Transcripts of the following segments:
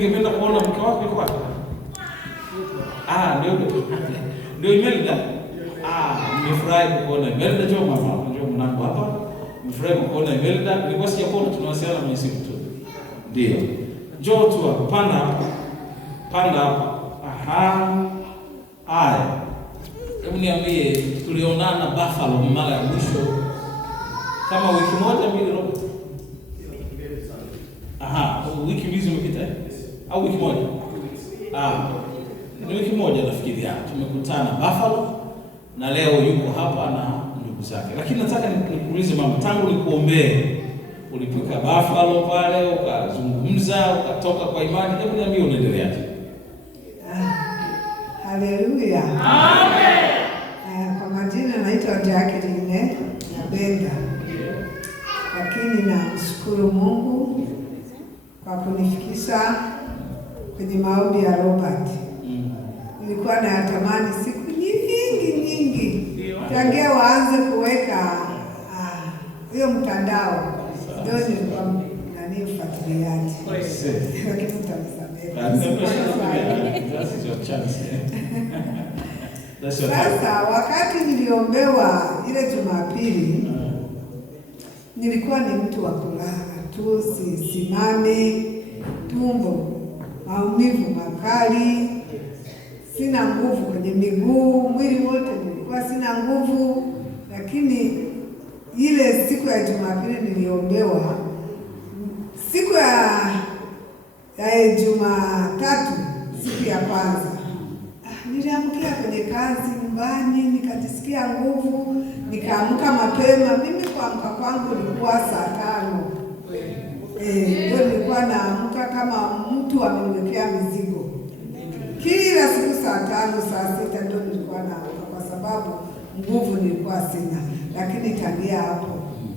Ningependa kuona mke wako yuko wapi? Ndio Imelda. Nimefurahi kuona Imelda. Njoo mama, njoo mwanangu hapa. Nimefurahi kuona Imelda. Nilikuwa sijakuona, tunawasiliana kwenye simu tu. Ndio. Njoo tu hapa, panda hapa. Panda hapa. Haya. Hebu niambie, tulionana Buffalo mara ya mwisho kama wiki moja mbili robo. Wiki mbili zimepita au wiki moja? Ni wiki moja nafikiri tumekutana Buffalo na leo yuko hapa na ndugu zake. Lakini nataka nikuulize mama, tangu nikuombee ulipika Buffalo pale, ukazungumza, ukatoka kwa imani, hebu niambie unaendeleaje? Haleluya. Amen. Kwa majina naitwa Jacqueline Nyabenda. Lakini namshukuru Mungu kwa kunifikisha kwenye maombi ya Robert. Nilikuwa natamani siku nyingi tangia waanze kuweka hiyo mtandao, ndio nilikuwa mfuatiliaji. Lakini mtanisamehe. Sasa wakati niliombewa ile Jumapili, nilikuwa ni mtu wa kulala tu, simame, tumbo, maumivu makali, sina nguvu kwenye miguu, mwili wote nilikuwa sina nguvu. Lakini ile siku ya Jumapili niliombewa, siku ya Jumatatu, siku ya kwanza, niliamkia kwenye kazi nyumbani, nikajisikia nguvu, nikaamka mapema. Mimi kuamka kwangu ilikuwa saa 5. Ndio nilikuwa naamka kama mtu ameniwekea mizigo. Kila siku saa 5, saa 6 ndio nilikuwa naamka kwa sababu nguvu nilikuwa sina. Lakini tangia hapo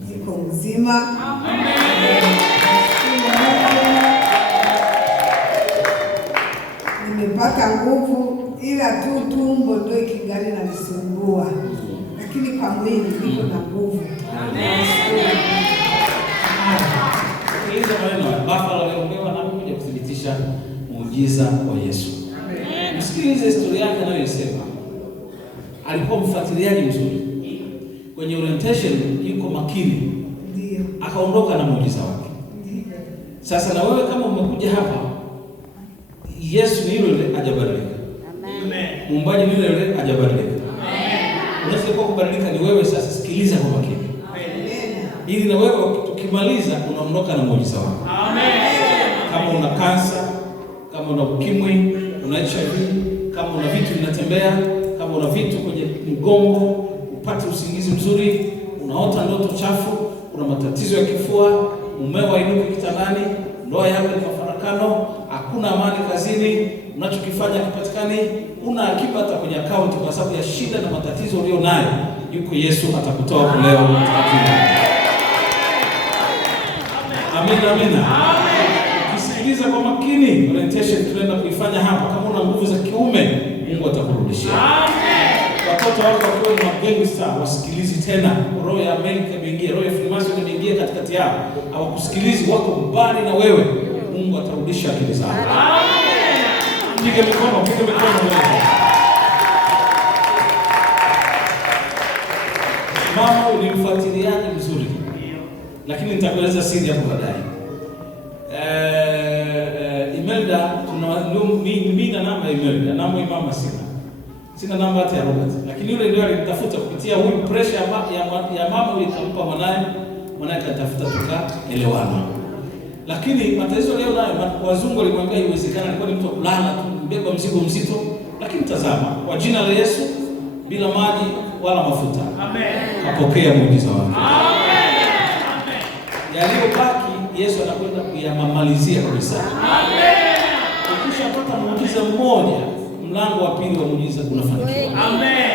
niko mzima. Nimepata nguvu, ila tu tumbo ndio ikingali na nisumbua. Lakini kwa mwili niko na nguvu. Sikiliza maneno ya Buffalo aliombewa na Mungu kuthibitisha muujiza wa Yesu. Msikilize historia yake anayosema. Alikuwa mfuatiliaji mzuri. Kwenye orientation yuko makini. Ndio. Akaondoka na muujiza wake. Ndio. Sasa na wewe kama umekuja hapa, Yesu ni yule hajabadilika. Amen. Muumbaji ni yule hajabadilika. Amen. Unaweza kubadilika ni wewe. Sasa sikiliza kwa makini. Ili na wewe ukimaliza unaondoka na muujiza wako. Amen. Kama una kansa, kama una ukimwi, una HIV, kama una vitu vinatembea, kama una vitu kwenye mgongo, upate usingizi mzuri, unaota ndoto chafu, una matatizo ya kifua, mumeo ainuki kitandani, ndoa yako ni mafarakano, hakuna amani kazini, unachokifanya kipatikani, una akiba hata kwenye account kwa sababu ya shida na matatizo ulio nayo, yuko Yesu atakutoa leo katika. Amina. Ukisikiliza kwa makini, orientation tunaenda kuifanya hapa. Kama una nguvu za kiume, Mungu atakurudishia. Watoto wako wakiwa ni magangster, wasikilizi tena. Roho ya Amerika imeingia, roho ya Freemason imeingia katikati yao. Hawakusikilizi, wako mbali na wewe. Mungu atarudisha akili zao. Piga mikono. Mama, ni mfuatiliaji mzuri. Lakini nitakueleza siri hapo baadaye. Imelda, mimi na namba Imelda, namba ya mama sina namba hata ya Robert. Lakini yule ndio alinitafuta kupitia huyu pressure ya mama ulikampa mwanae katafuta tukaelewana. Lakini matatizo leo nayo wazungu walimwambia iwezekana, alikuwa ni mtu kulala tu, mbeba mzigo mzito. Lakini tazama, kwa jina la Yesu, bila maji wala mafuta. Amen. Kapokea muujiza wake. Yaliyobaki Yesu anakwenda kuyamalizia kabisa. Amen. Ukishapata muujiza mmoja, mlango wa pili wa muujiza unafanikiwa. Amen.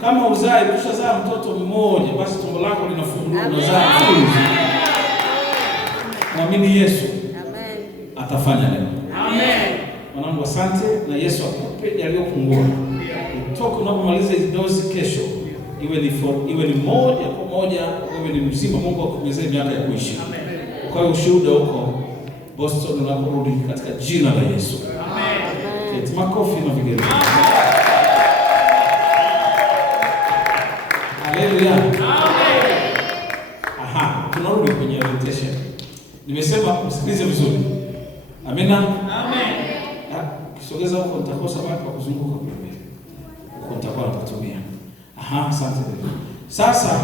Kama ukishazaa mtoto mmoja, basi tumbo lako linafunguliwa, unazaa mtoto. Mwamini Yesu. Amen. Atafanya leo. Amen. Mwanangu, asante, na Yesu akupe yaliyopungua. Utoke unapomaliza hizo dozi kesho. Iwe ni moja kwa moja, wewe ni mzima, Mungu akuongezee miaka ya kuishi. Amen. Kwa hiyo ushuhuda huko Boston unaporudi katika jina la Yesu. Amen. Keti, makofi na vigelegele. Haleluya. Amen. Aha, tunarudi kwenye orientation. Nimesema msikilize vizuri. Amina. Amen. Kisogeza huko nitakosa watu wa kuzunguka pembeni. Huko nitakuwa napatumia. Aha, asante. Sasa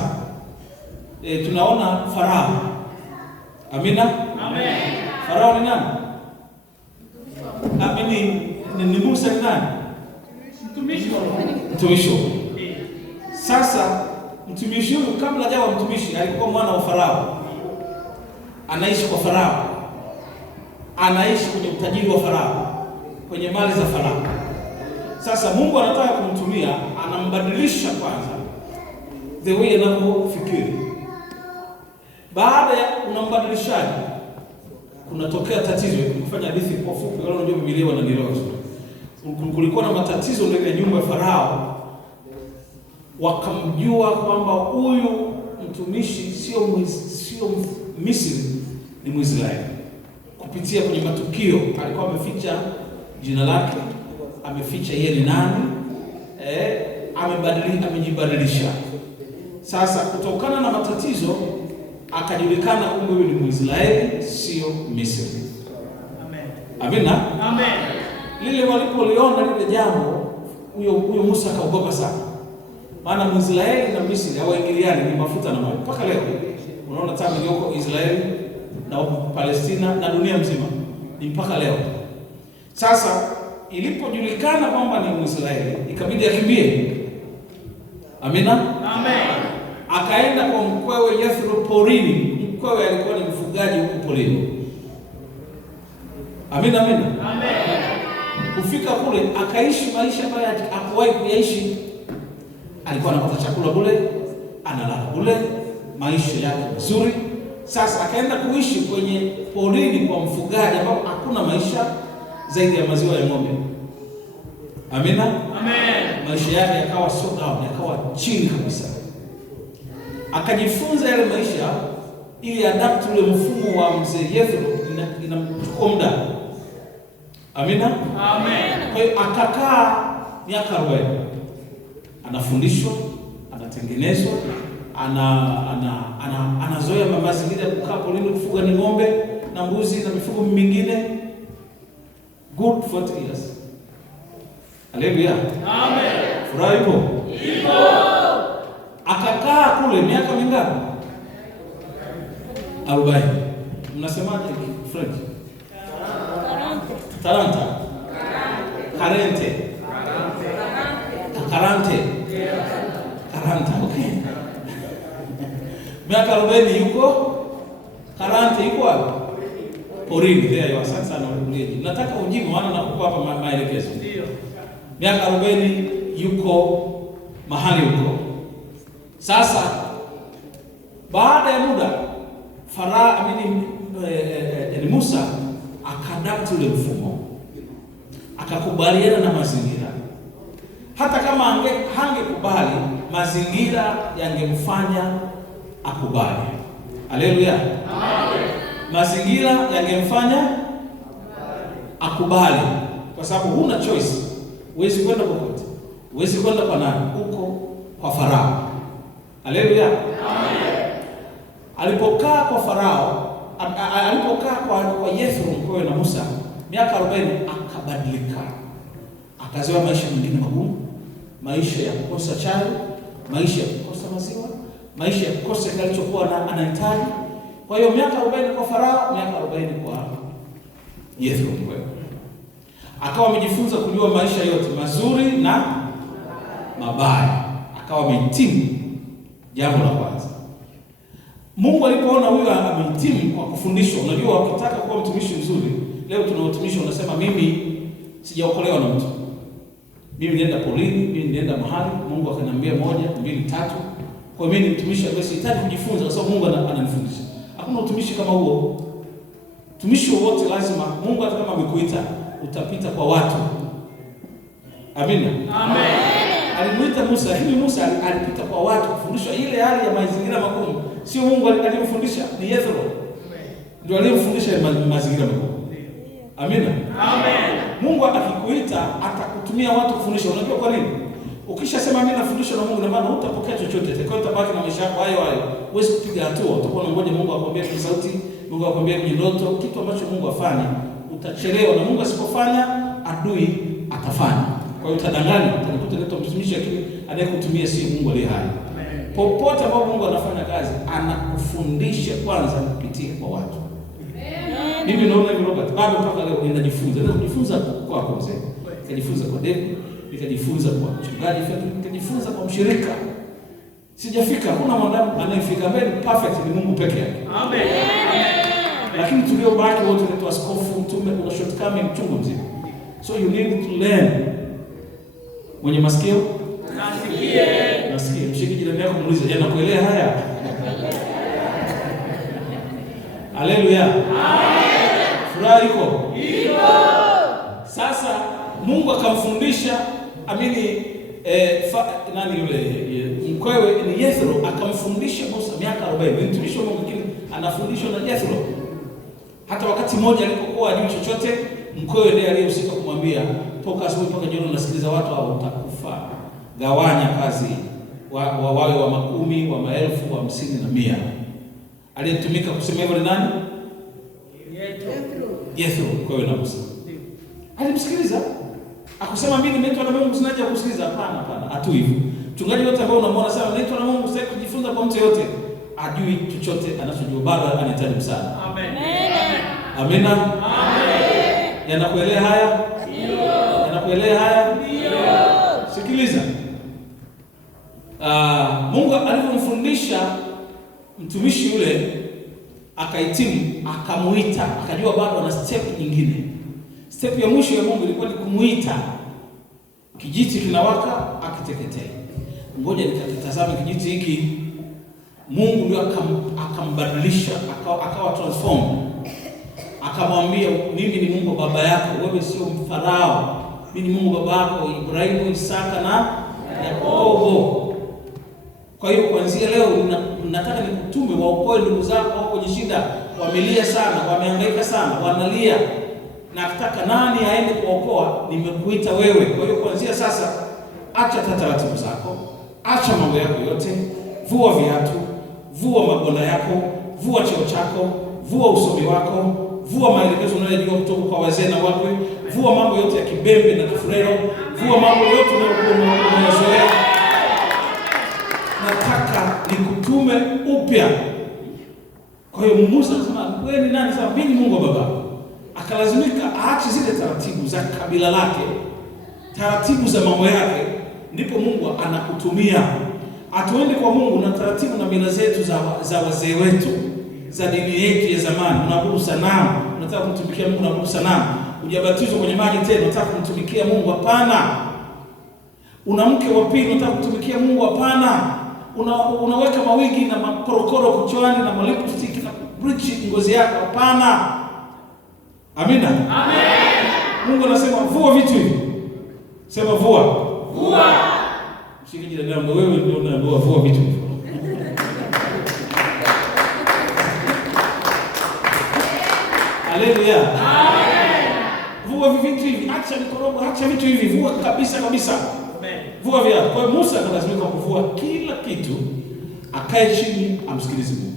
tunaona Farao. Amina. Amen. Farao ni nani? Ni Musa ni nani? Mtumishi. Sasa mtumishi huyu kabla hajawa mtumishi alikuwa mwana wa Farao. Anaishi kwa Farao. Anaishi kwenye utajiri wa Farao, kwenye mali za Farao. Sasa Mungu anataka kumtumia, anambadilisha kwanza the way anavyofikiri. Baada ya unambadilishaji, kunatokea tatizo. Kufanya hadithi kwa fupi, wala unajua Biblia wananielewa. Kulikuwa na matatizo ndani ya nyumba ya Farao. Wakamjua kwamba huyu mtumishi sio Misri, ni Mwisraeli. Kupitia kwenye matukio alikuwa ameficha jina lake, ameficha yeye ni nani, amejibadilisha. Sasa kutokana na matatizo akajulikana kumbe huyu ni Mwisraeli, sio Misri. Amen. Amina. Amen. Lile walipoliona lile jambo, huyo Musa akaogopa sana. Maana Mwisraeli na Misri hawaingiliani, ni mafuta na maji. Mpaka leo unaona tangu yuko Israeli na Palestina na dunia mzima ni mpaka leo. Sasa ilipojulikana kwamba ni Mwisraeli, ikabidi akimbie. Amina. Amen. Akaenda kwa mkwewe Yethro porini. Mkwewe alikuwa ni mfugaji huko porini. Amina. Amina. Amen. Kufika kule akaishi maisha ambayo hakuwahi kuyaishi. Alikuwa anapata chakula kule, analala kule, maisha yake mazuri. Sasa akaenda kuishi kwenye porini kwa mfugaji ambapo hakuna maisha zaidi ya maziwa ya ng'ombe. Amina. Amen. Maisha yake yakawa so down, yakawa chini kabisa. Akajifunza yale maisha ili adapt ule mfumo wa mzee Yethro, inamchukua muda. Amina. Amen. Kwa hiyo akakaa miaka 40. Anafundishwa, anatengenezwa, anazoea mazingira ya kukaa porini, kufuga ni ng'ombe na mbuzi na mifugo mingine. Good 40 years. Haleluya. Amen. Furaha ipo? Ipo. Akakaa kule miaka mingapi? 40. Mnasemaje French? 40. 40. Okay. Miaka 40 yuko 40 yuko wapi? Porini. There asante sana uliyeji. Nataka ujibu maana nakupa hapa maelekezo. Ndio. Miaka 40 yuko mahali huko. Sasa baada ya muda Farao Musa akadapt ule mfumo. Akakubaliana na mazingira. Hata kama hangekubali, mazingira yangemfanya akubali. Haleluya. Amen. Mazingira yangemfanya akubali. Kwa sababu huna choice. Huwezi kwenda popote. Huwezi kwenda kwa nani? Huko kwa Farao. Haleluya. Amen. Alipokaa kwa Farao, alipokaa kwa Yethro mkwewe na Musa, miaka 40 akabadilika. Akazoea maisha mengine magumu, maisha ya kukosa chai, maisha ya kukosa maziwa, maisha ya kukosa kile alichokuwa anahitaji. Kwa hiyo miaka 40 kwa Farao, miaka 40 kwa Yethro mkwewe. Akawa amejifunza kujua maisha yote mazuri na mabaya. Akawa amehitimu. Jambo la kwanza, Mungu alipoona huyu amehitimu kwa kufundishwa. Unajua ukitaka kuwa mtumishi mzuri, leo tuna utumishi unasema mimi sijaokolewa na mtu. Mimi nenda polini, mimi nenda mahali, Mungu akaniambia 1, 2, 3. Kwa mimi ni mtumishi ambaye sihitaji kujifunza kwa sababu Mungu ananifundisha. Hakuna utumishi kama huo. Utumishi wote lazima Mungu hata kama amekuita utapita kwa watu. Amina. Amen. Alimuita Musa, lakini Musa alipita kwa watu kufundishwa ile hali ya mazingira magumu. Sio Mungu alimfundisha, ni Yethro. Ndio alimfundisha mazingira magumu. Amina. Amen. Mungu akikuita atakutumia watu kufundisha. Unajua kwa nini? Ukishasema mimi nafundisha na Mungu, na maana hutapokea chochote. Itakuwa utabaki na maisha yako hayo hayo. Huwezi kupiga hatua. Utakuwa unangoja Mungu akwambie kwa sauti, Mungu akwambie kwenye ndoto, kitu ambacho Mungu afanye. Utachelewa, na Mungu asipofanya, adui atafanya. Kwa hiyo utadanganya, utanikuta leo mtumishi, lakini anayekutumia si Mungu aliye hai. Popote ambapo Mungu anafanya kazi, anakufundisha kwanza kupitia kwa watu. Mimi naona hivi Robert, bado mpaka leo ninajifunza kwa mzee. Nikajifunza kwa David, nikajifunza kwa mchungaji, nikajifunza kwa mshirika. Sijafika, hakuna mwanadamu anayefika mbele perfect, ni Mungu peke yake. Amen. Lakini tuliobaki wote ni askofu, mtume, kuna shortcoming mchungu mzima. So you need to learn. Mwenye masikio nasikie. Nasikie. Mshike jirani yako, muulize, je, nakuelewa haya? Haleluya. Amen. Furaha iko? Sasa Mungu akamfundisha nani yule mkwewe ni Yethro, akamfundisha Musa miaka 40. Ni mtumishi wa Mungu, lakini anafundishwa na Yethro. Hata wakati mmoja alipokuwa hajui chochote, mkwewe ndiye aliyehusika kumwambia, toka asubuhi mpaka jioni unasikiliza watu hao, utakufa. Gawanya kazi, wawe wa makumi, wa maelfu, wa 50 na 100. Aliyetumika kusema hivyo ni nani? Yethro, mkwewe na Musa. Alimsikiliza. Akusema mimi nimeitwa na Mungu, sinaje kusikiliza? Hapana. Hatu hivyo. Mchungaji wote ambao unamwona sasa naitwa na Mungu, sitaki kujifunza kwa mtu yote. Ajui chochote, anachojua bado anahitaji msaada. Amen. Amina. Amen. Yanakuelea haya? Ndio. Yanakuelea haya? Ndio. Sikiliza. Mungu alipomfundisha mtumishi yule akahitimu, akamuita, akajua bado ana step nyingine. Step ya mwisho ya Mungu ilikuwa ni kumuita. Kijiti kinawaka, akiteketee. Ngoja nikatazame kijiti hiki. Mungu ndio akambadilisha, akawa transform. Akamwambia, mimi ni Mungu baba yako, wewe sio Farao. Mimi ni Mungu baba yako Ibrahimu, Isaka na Yakobo. Kwa hiyo kuanzia leo nataka nikutume waokoe ndugu zako wako kwenye shida, wamelia sana, wamehangaika sana, wanalia. Na nataka nani aende kuokoa? Nimekuita wewe. Kwa hiyo kuanzia sasa, acha taratibu zako, acha mambo yako yote, vua viatu, vua mabonda yako, vua cheo chako, vua usomi wako, vua maelekezo unayojua kutoka kwa wazee na wakwe, vua mambo yote ya kibembe na kifurero, vua mambo yote unayozoea. Nataka nikutume upya. Kwa hiyo Musa anasema, wewe ni nani? Sasa mimi ni Mungu baba. Akalazimika aache zile taratibu za kabila lake, taratibu za mambo yake, ndipo Mungu anakutumia. Atuende kwa Mungu na taratibu na mila zetu za wazee wetu, za dini yetu ya zamani. Unaabudu sanamu, unataka kumtumikia Mungu, unaabudu sanamu. Hujabatizwa kwenye maji tena, unataka kumtumikia Mungu? Hapana. Una mke wa pili, unataka kumtumikia Mungu? Hapana. Unaweka mawigi na makorokoro kichwani na malipstick na bleach ngozi yako? Hapana. Amina. Amen. Mungu anasema vua vitu hivi. Sema vua. Vua. Mshike jirani yako, wewe ndio unaambiwa vua vitu hivi. Haleluya. Amen. Vua vitu hivi, acha mikorogo, acha vitu hivi, vua kabisa. Amen. Vua vya. Kwa hiyo Musa analazimika kuvua kila kitu, akae chini amsikilize Mungu.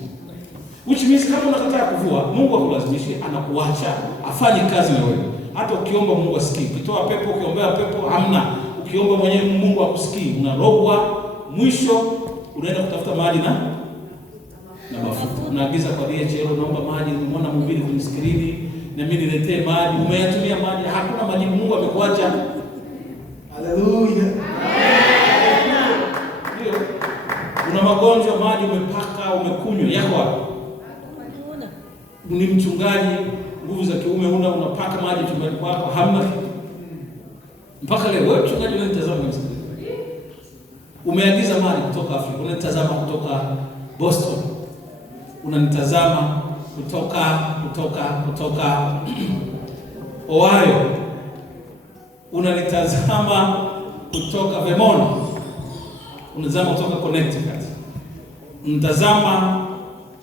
Which means kama unakataa kuvua, Mungu akulazimishi, anakuacha afanye kazi na wewe. Hata ukiomba Mungu asikii. Ukitoa pepo, ukiombea pepo, hamna. Ukiomba mwenyewe Mungu akusikii, unarogwa. Mwisho unaenda kutafuta maji na mafuta. Unaagiza kwa DHL, naomba maji, nimeona mhubiri kwenye skrini, na mimi niletee maji. Umeyatumia maji, hakuna majibu, Mungu amekuacha. Haleluya. Ndio. Una magonjwa, maji umepaka, umekunywa, yako wapi? Ni mchungaji, nguvu za kiume unapaka maji chumbani kwako, hamna. Mpaka leo wewe mchungaji unanitazama msikilizaji. Umeagiza maji kutoka Afrika, unanitazama kutoka Boston. Unanitazama kutoka Ohio. Unanitazama kutoka Vermont. Unatazama kutoka Connecticut. Unatazama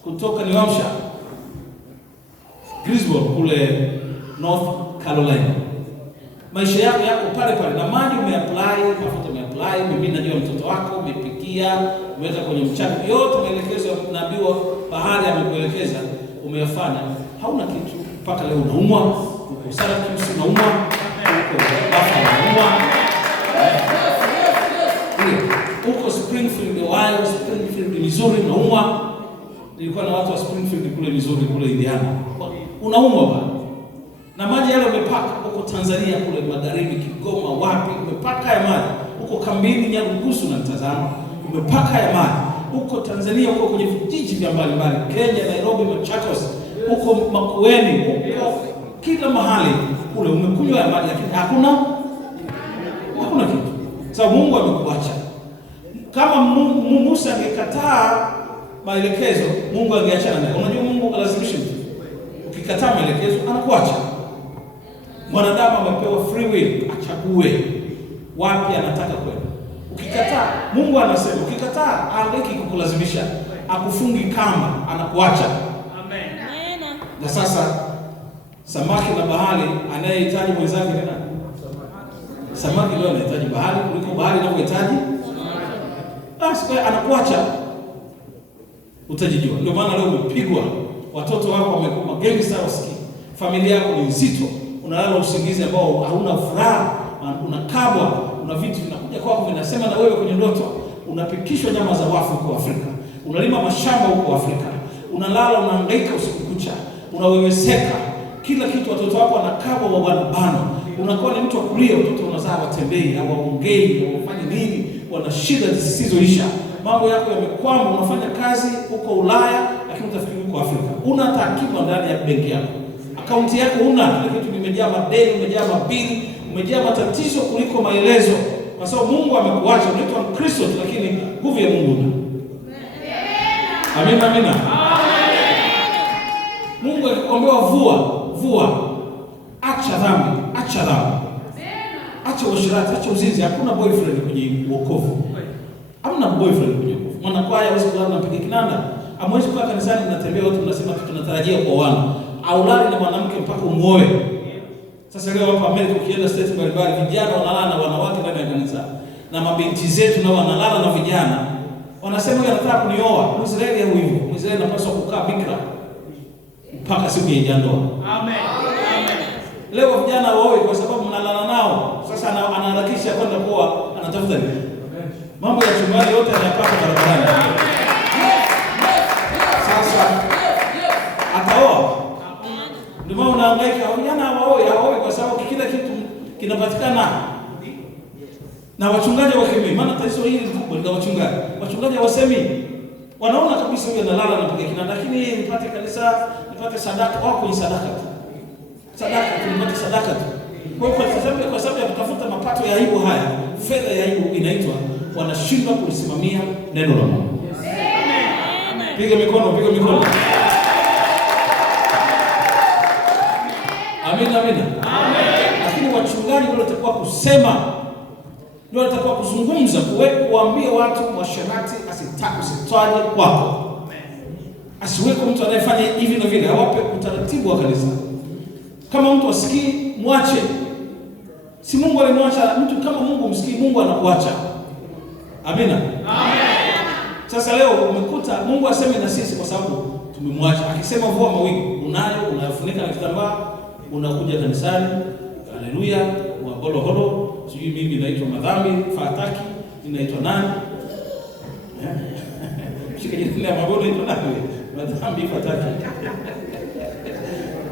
kutoka New Hampshire, Greensboro kule North Carolina. Maisha yako pale pale, na maji umeapply, mafuta umeapply, mimi najua mtoto wako umepikia, umeweka kwenye mchana, yote maelekezo naambiwa bahari amekuelekeza, umeyafanya. Hauna kitu mpaka leo unaumwa, uko Syracuse unaumwa, uko Buffalo unaumwa, uko Springfield Ohio, Springfield Missouri unaumwa. Nilikuwa na watu wa Springfield kule Missouri kule Indiana, unaumwa bwana. Na maji yale umepaka huko Tanzania kule magharibi, Kigoma, wapi umepaka ya maji huko kambini Nyarugusu na mtazamo, umepaka ya maji huko Tanzania, huko kwenye vijiji vya mbalimbali, Kenya, Nairobi, Machakos, huko Makueni, huko kila mahali kule umekunywa ya maji, lakini hakuna kitu. Sababu Mungu amekuacha. Kama Musa angekataa maelekezo, Mungu angeachana naye. Unajua Mungu alazimisha mtu. Ukikataa maelekezo anakuacha. Mwanadamu amepewa free will, achague wapi anataka kwenda. Ukikataa, Mungu anasema ukikataa haangaiki kukulazimisha, akufungi kamba, anakuacha. Amen. Na sasa samaki na bahari, anayehitaji mwenzake ni nani? Samaki leo anahitaji bahari kuliko bahari inavyohitaji. Basi anakuacha. Utajijua. Ndio maana leo umepigwa, watoto wako wamekuwa magangster wasiki. Familia yako ni nzito. Unalala usingizi ambao hauna furaha, unakabwa, una vitu vinakuja kwako vinasema na wewe kwenye ndoto. Unapikishwa nyama za wafu huko Afrika. Unalima mashamba huko Afrika. Unalala unahangaika usiku kucha. Unaweweseka. Kila kitu watoto wako wanakabwa wanabana. Unakuwa ni mtu wa kulia, watoto wanazaa watembei, hawaongei, hawafanye nini, wana shida zisizoisha. Mambo yako yamekwama, unafanya kazi huko Ulaya lakini utafikiri huko Afrika. Una hata akiba ndani ya benki yako. Akaunti yako una, kile kitu kimejaa madeni, umejaa mabili, umejaa matatizo kuliko maelezo. Kwa sababu Mungu amekuacha, unaitwa Mkristo lakini nguvu ya Mungu una. Amen. Amen. Mungu akikwambia vua, acha dhambi, acha uasherati, acha uzinzi. Hakuna boyfriend kwenye wokovu. Hamna boyfriend kwenye wokovu. Mwanakwaya hawezi kulala na mpiga kinanda. Hamwezi kukaa kanisani mnatembea wote mnasema tunatarajia kuoana. Aulali na mwanamke mpaka umuoe. Sasa leo hapa Amerika ukienda state mbalimbali, vijana wanalala na wanawake ndani ya kanisa. Na mabinti zetu nao wanalala na vijana. Wanasema huyu anataka kunioa. Mwisraeli au hivyo. Mwisraeli anapaswa kukaa bikra mpaka siku ya ndoa. Amen. Leo vijana waoe kwa sababu mnalala nao. Sasa anaharakisha kwenda kuoa, anatafuta nini? Mambo ya chumbani yote anayapata barabarani. Sasa ataoa. Ndio maana unahangaika, vijana hawaoe kwa sababu kila kitu kinapatikana. Na wachungaji wakemei, maana tatizo hili kubwa ndio wachungaji. Wachungaji wasemi, wanaona kabisa huyu analala na mpiga kinanda, lakini nipate kanisa, nipate sadaka, wako kwenye sadaka tu. Tunapata sadaka tu. Kwa sababu ya kutafuta mapato ya aibu haya, fedha ya aibu inaitwa, wanashindwa kulisimamia neno la Mungu. Amen. Piga mikono. Amen. Lakini wachungaji wale watakuwa kusema, ndio watakuwa kuzungumza, kuambia watu mwasherati asitwaje kwako. Asiweke mtu anayefanya hivi na vile, awape utaratibu wa kanisa. Kama mtu asikii, mwache. Si Mungu alimwacha mtu? Kama Mungu msikii, Mungu anakuacha. Amina. Sasa leo umekuta Mungu aseme na sisi kwa sababu tumemwacha. Akisema vua mawingu, unayafunika na kitambaa, unakuja kanisani. Haleluya, wa holo. Sijui mimi naitwa madhambi, fataki, ninaitwa nani? Shika jina la mabono naitwa nani? Madhambi, fataki.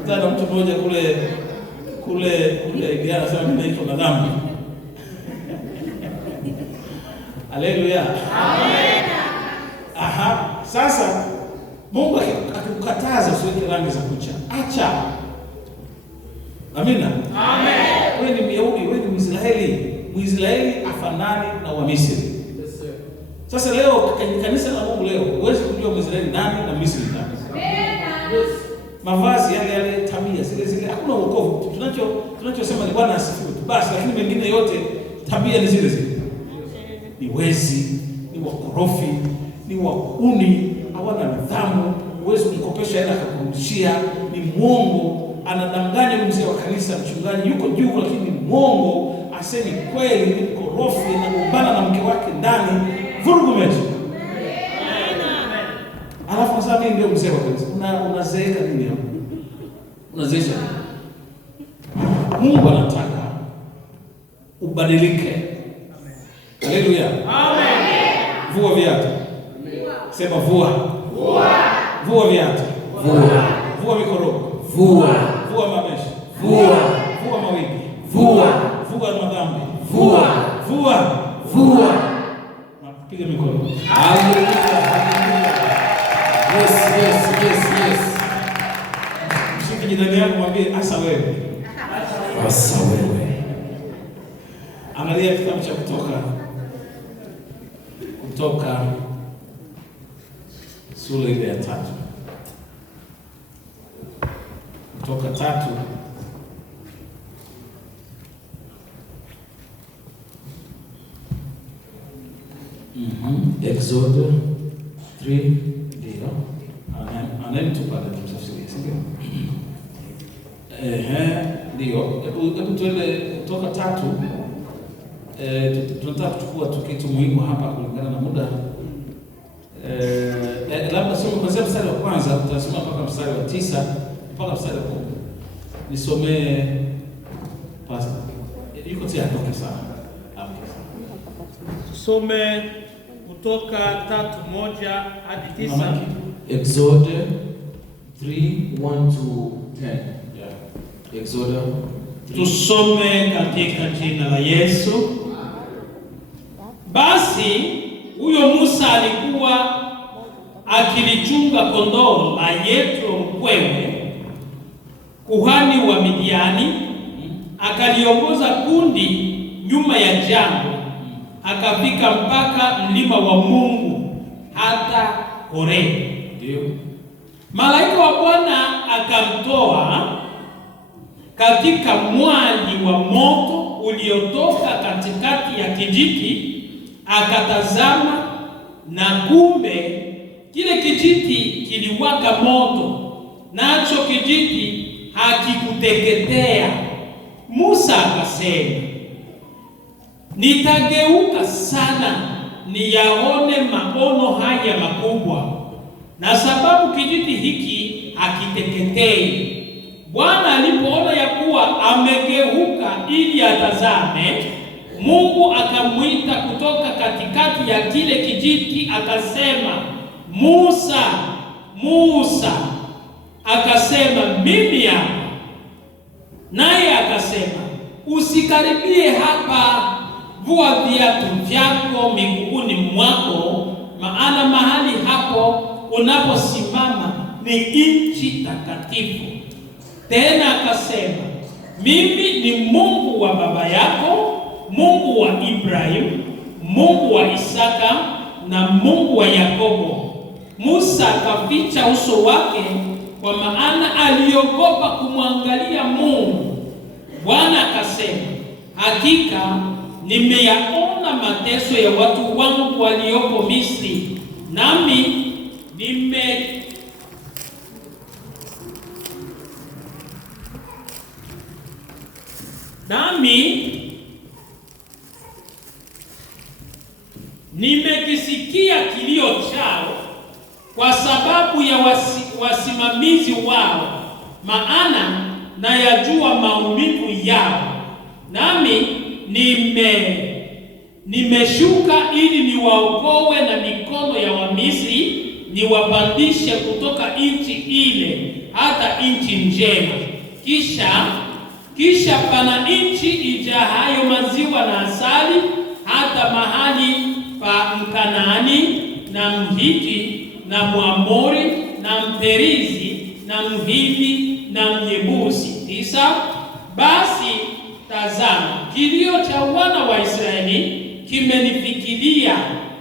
Tana mtu mmoja kule Indiana anasema mimi naitwa madhambi. Haleluya. Amen. Sasa Mungu akikukataza usiweke rangi za kucha, acha. Amina. Amen. Wewe ni Myahudi, wewe ni Mwisraeli afanani na Wamisri. Yes sir. Sasa leo kanisa la Mungu leo huwezi kujua Mwisraeli nani na Misri nani. Amen. Yes. Mavazi yale tabia zile hakuna wokovu. Tunachosema ni Bwana asifiwe basi, lakini mengine yote tabia ni zile. Ni wezi, ni wakorofi, ni wauni, hawana nidhamu, huwezi kumkopesha hela akakurudishia, ni mwongo. anadanganya mzee wa kanisa, mchungaji yuko juu lakini mwongo, asemi kweli, ni mkorofi, anagombana na mke wake ndani, vurugu mechi. Alafu sasa mimi ndio mzee wa kanisa. Unazeeka nini hapo? Unazeeka. Mungu anataka ubadilike. Haleluya. Amen. Vua viatu. Sema vua. Vua. Vua viatu. Vua. Vua mikorogo. Vua. Vua mameshi. Vua. Vua mawigi. Vua. Vua madhambi. Vua. Vua. Vua. Piga mikono. Haleluya. Yes. Mshike jirani yako mwambie asa wewe. Asa wewe. Angalia kitabu cha Kutoka sura ile ya 3. Kutoka 3. Exodus 3 ndio. Anamtupa na kumtafsiria, sio? Ndio. Hebu tuende Kutoka 3. Tunataka kuchukua kitu muhimu hapa kulingana na muda. Labda soma kwanza mstari wa kwanza, tutasoma mpaka mstari wa 9 mpaka mstari wa 10. Nisomee pastor. Yuko tayari kwa sana. Tusome Kutoka 3:1 hadi 9. Exodus 3:1-10. Yeah. Exodus. Tusome katika jina la Yesu. Basi huyo Musa alikuwa akilichunga kondoo la Yethro mkwewe, kuhani wa Midiani. Akaliongoza kundi nyuma ya jangwa, akafika mpaka mlima wa Mungu hata Horebu. Ndio. Malaika wa Bwana akamtoa katika mwali wa moto uliotoka katikati ya kijiti. Akatazama, na kumbe kile kijiti kiliwaka moto, nacho kijiti hakikuteketea. Musa akasema, nitageuka sana niyaone maono haya makubwa, na sababu kijiti hiki hakiteketei. Bwana alipoona ya kuwa amegeuka ili atazame, Mungu akamwita kutoka katikati ya kile kijiti, akasema, Musa, Musa. Akasema, mimi hapa. Naye akasema, usikaribie hapa, vua viatu vyako miguuni mwako, maana mahali hapo unaposimama ni nchi takatifu. Tena akasema, mimi ni Mungu wa baba yako, Mungu wa Ibrahimu, Mungu wa Isaka na Mungu wa Yakobo. Musa akaficha uso wake, kwa maana aliogopa kumwangalia Mungu. Bwana akasema, hakika nimeyaona mateso ya watu wangu walioko Misri, nami nimekisikia kilio chao kwa sababu ya wasimamizi wao, maana nayajua maumivu yao. Nami nimeshuka ili niwaokoe na mikono ya Wamisri, niwapandishe kutoka nchi ile hata nchi njema. Kisha pana nchi ijahayo maziwa na asali, hata mahali pa Mkanaani na Mhiti na Mwamori na Mperizi na Mhivi na Myebusi. 9. Basi tazama, kilio cha wana wa Israeli kimenifikiria,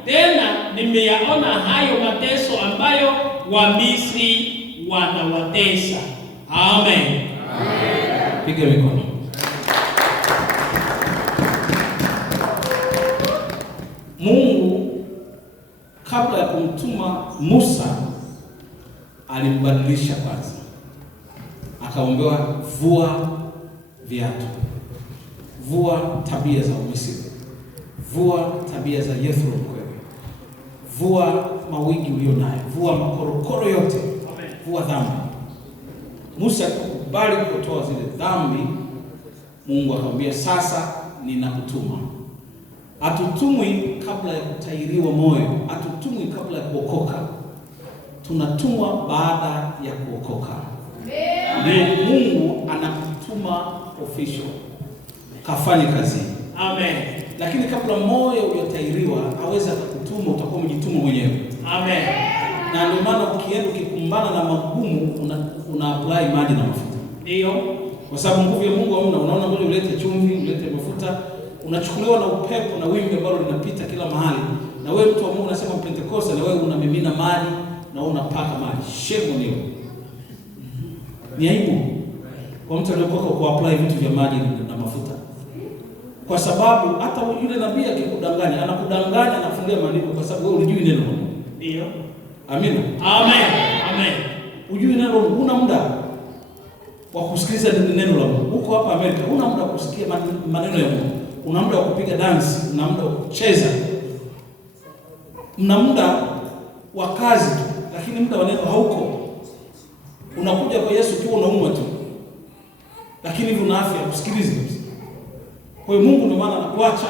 tena nimeyaona hayo mateso ambayo Wamisri wanawatesa. Amen. Piga mikono. Mungu kabla ya kumtuma Musa alimbadilisha kwanza, akaombewa vua viatu, vua tabia za Umisri, vua tabia za Yethro mkwewe, vua mawigi ulio nayo, vua makorokoro yote, vua dhambi. Musa akakubali kutoa zile dhambi. Mungu akamwambia, sasa ninakutuma. Hatutumwi kabla ya kutahiriwa moyo, hatutumwi kabla ya kuokoka, tunatumwa baada ya kuokoka. Ndio Mungu anakutuma official, kafanye kazi. Amen. Lakini kabla moyo hujatahiriwa aweza kukutuma, utakuwa umejituma mwenyewe. Amen. Na ndio maana ukienda ukikumbana na magumu una apply maji na mafuta. Ndio. Kwa sababu nguvu ya Mungu hamna. Unaona ngoja ulete chumvi, ulete mafuta, unachukuliwa na upepo na wimbi ambalo linapita kila mahali. Na wewe mtu wa Mungu unasema Pentecost, na wewe unamimina maji na unapaka maji. Shemo ndio. Ni aibu kwa mtu aliyekoka kwa apply vitu vya maji na mafuta. Kwa sababu hata yule nabii akikudanganya, anakudanganya anafundia maandiko kwa sababu wewe unajui neno la Mungu. Ndio. Amina. Amen. Amen. Unajui neno la Mungu, una muda wa kusikiliza neno la Mungu. Huko hapa Amerika, una muda wa kusikia maneno ya Mungu. Una muda wa kupiga dance, una muda wa kucheza. Una muda wa kazi tu, lakini muda wa neno hauko. Unakuja kwa Yesu tu unaumwa tu. Lakini hivi una afya kusikiliza. Kwa hiyo Mungu ndio maana anakuacha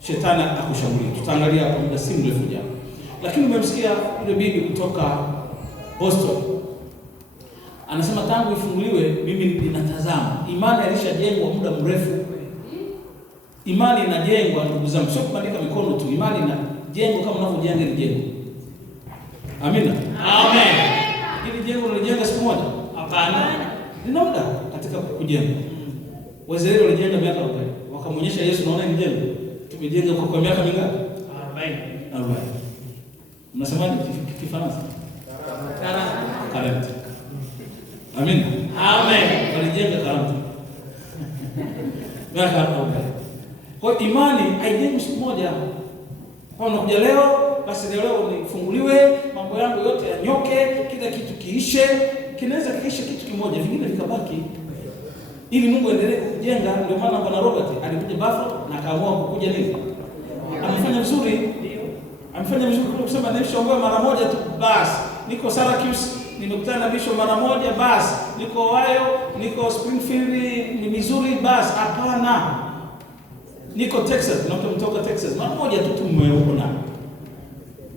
shetani akushambulia. Tutaangalia kwa muda si mrefu ujao. Lakini umemsikia yule bibi kutoka Boston. Anasema tangu ifunguliwe mimi ninatazama. Imani ilishajengwa muda mrefu. Imani inajengwa ndugu zangu, sio kubandika mikono tu. Imani inajengwa kama unavyojenga ile jengo. Amina. Amen. Ili jengo unajenga siku moja? Hapana. Lina muda katika kujenga. Waisraeli walijenga miaka 40. Wakamwonyesha Yesu, naona ni jengo. Tumejenga kwa miaka mingapi? 40. Mnasemaje Kifaransa? 40. Amen. Amen. Walijenga 40. Miaka 40. Kwa imani haijengwi siku moja. Kwa unakuja leo, basi leo nifunguliwe, mambo yangu yote yanyoke, kila kitu kiishe. Kinaweza kiishe kitu kimoja, vingine vikabaki. Ili Mungu aendelee kujenga. Ndio maana Bwana Robert alikuja Buffalo na akaamua kukuja nini? Amefanya vizuri. Amefanya vizuri kwa kusema nimeshaomba mara moja tu basi. Niko Syracuse, nimekutana na Bishop mara moja basi. Niko Ohio, niko Springfield, ni Missouri basi. Hapana. Niko Texas, mtoka Texas. Mara moja tu tumeona.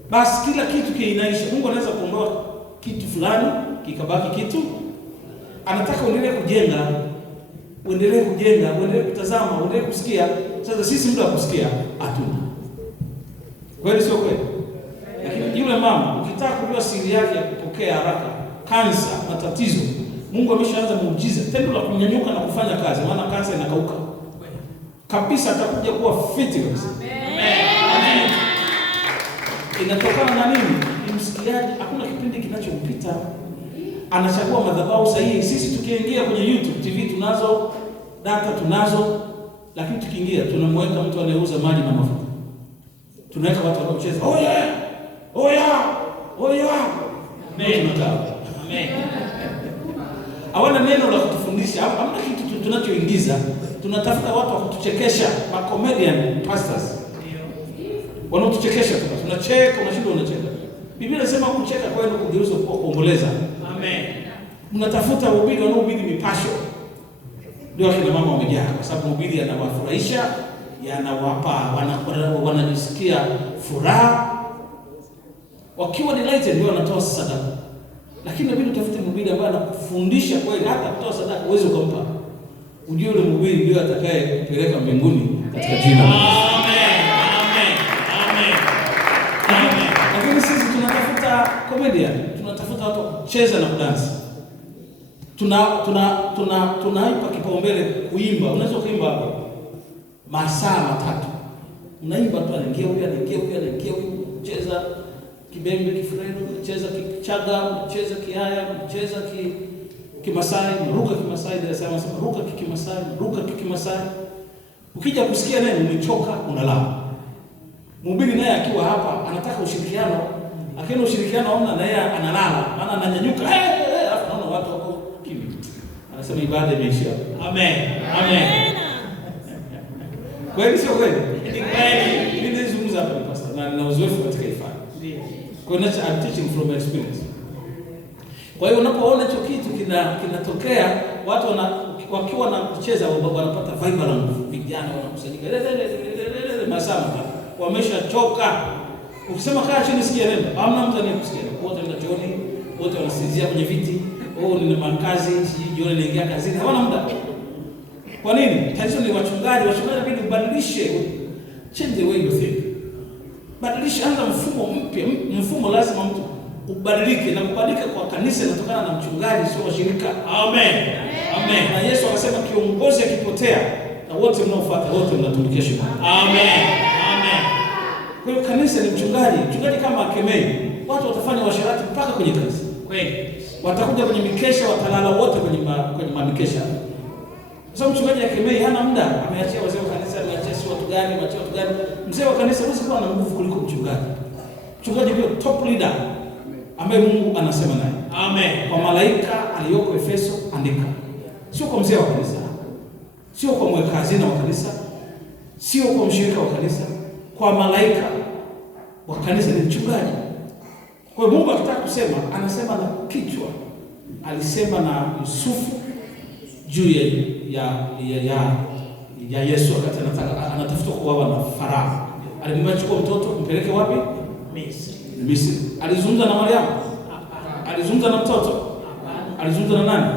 Basi kila kitu kinaisha. Mungu anaweza kuondoa kitu fulani, kikabaki kitu. Anataka uendelee kujenga. Uendelee kujenga, uendelee kutazama, uendelee kusikia. Sasa sisi muda wa kusikia hatuna. Kweli sio kweli? Lakini yule mama ukitaka kujua siri yake ya kupokea haraka kansa, matatizo, Mungu ameshaanza muujiza, tendo la kunyanyuka na kufanya kazi, maana kansa inakauka. Kabisa atakuja kuwa fit kabisa. Amen. Inatokana na nini? Ni msikiaji, hakuna kipindi kinachompita. Anachagua madhabahu sahihi. Sisi tukiingia kwenye YouTube TV tunazo data tunazo, lakini tukiingia tunamweka mtu anayeuza maji na mafuta. Tunaweka watu wanaocheza oh yeah, oh yeah, oh yeah. Amen. Amen. Hawana neno la kutufundisha, hamna kitu tunachoingiza. Tunatafuta watu wa kutuchekesha, ma comedian pastors. Wanatuchekesha tu. Tunacheka, unashinda unacheka. Biblia inasema kucheka kwenu kugeuza kuwa kuomboleza. Amen. Mnatafuta ubiri wanaohubiri mipasho. Ndio akina mama wamejaa kwa sababu ubiri yanawafurahisha, yanawapa wanajisikia furaha. Wakiwa delighted ndio wanatoa sadaka. Lakini inabidi utafute mhubiri ambaye anakufundisha kweli, hata kutoa sadaka uweze kumpa. Ujue yule mhubiri ndio atakaye kupeleka mbinguni katika jina la Yesu. Amen. Amen. Amen. Lakini sisi tunatafuta comedian, tunatafuta watu kucheza na kudansi. Tunaipa kipaumbele kuimba. Unaweza kuimba hapo masaa 3. Unaimba tu, anaingia huyu, cheza kibembe, kifreno, cheza kichaga, cheza kihaya, cheza Kimasai, ruka Kimasai, Dar es Salaam nasema ruka Kimasai, ruka Kimasai. Ukija kusikia neno umechoka, unalala. Mhubiri naye akiwa hapa anataka ushirikiano, akiona ushirikiano aona na yeye analala, maana ananyanyuka, alafu naona watu wako kimya. Anasema ibada imeisha. Amen. Amen. Kweli sio kweli? Ni kweli. Mimi nazungumza hapa pastor na nina uzoefu katika ifani. Ndio. Kwa hiyo I'm teaching from experience. Kwa hiyo unapoona hicho kitu kinatokea, watu wakiwa na kucheza wanapata vibe la vijana wanakusanyika. Masaa wameshachoka. Ukisema kaa chini sikia neno, hamna mtu anayekusikia. Wote wanaenda chooni, wote wanasinzia kwenye viti. Nina makazi, jioni naingia kazini. Hawana muda. Kwa nini? Tatizo ni wachungaji inabidi ubadilishe. Change the way you think. Badilisha, anza mfumo mpya. Mfumo lazima mtu ubadilike, na kubadilika kwa kanisa inatokana na mchungaji, sio washirika. Amen. Amen. Na Yesu akasema kiongozi akipotea na wote mnaofuata wote mnatumikia shetani. Amen. Amen. Kwa hiyo kanisa ni mchungaji. Mchungaji kama akemei, watu watafanya washarati mpaka kwenye kanisa. Kweli. Watakuja kwenye mikesha, watalala wote kwenye mamikesha. Sasa mchungaji akemei hana muda, ameachia wazee wa kanisa, ameachia si watu gani, ameachia watu gani. Mzee wa kanisa huwezi kuwa na nguvu kuliko mchungaji. Mchungaji ndio top leader ambaye Mungu anasema naye. Amen. Kwa malaika aliyoko Efeso andika. Sio kwa mzee wa kanisa. Sio kwa mweka hazina wa kanisa. Sio kwa mshirika wa kanisa. Kwa malaika wa kanisa ni mchungaji. Kwa hiyo Mungu akitaka kusema, anasema na kichwa. Alisema na Yusufu juu ya Yesu wakati anatafuta kuoa na Farao. Alimwambia chukua mtoto mpeleke wapi? Misri. Alizungumza na Mariamu? Alizungumza na mtoto? Alizungumza na nani?